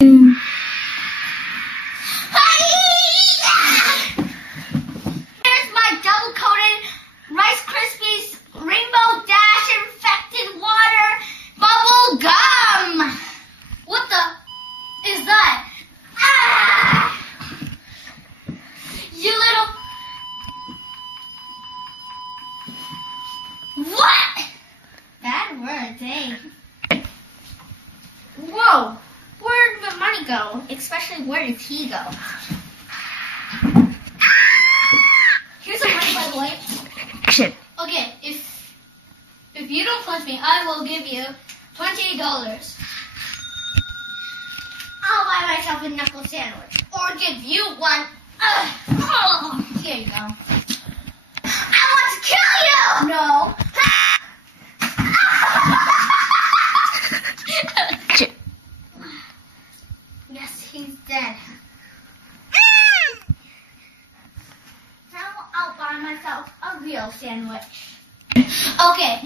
Here's my double-coated Rice Krispies Rainbow Dash infected water bubble gum. What the is that? Ah! You little... What? Bad words, eh? Whoa! Where did the money go? Especially, where did he go? Here's some money, by the way. Action. Okay, if you don't punch me, I will give you $28. I'll buy myself a knuckle sandwich, or give you one. Here you go. I want to kill you. No. Yes, he's dead. Now I'll buy myself a real sandwich. Okay.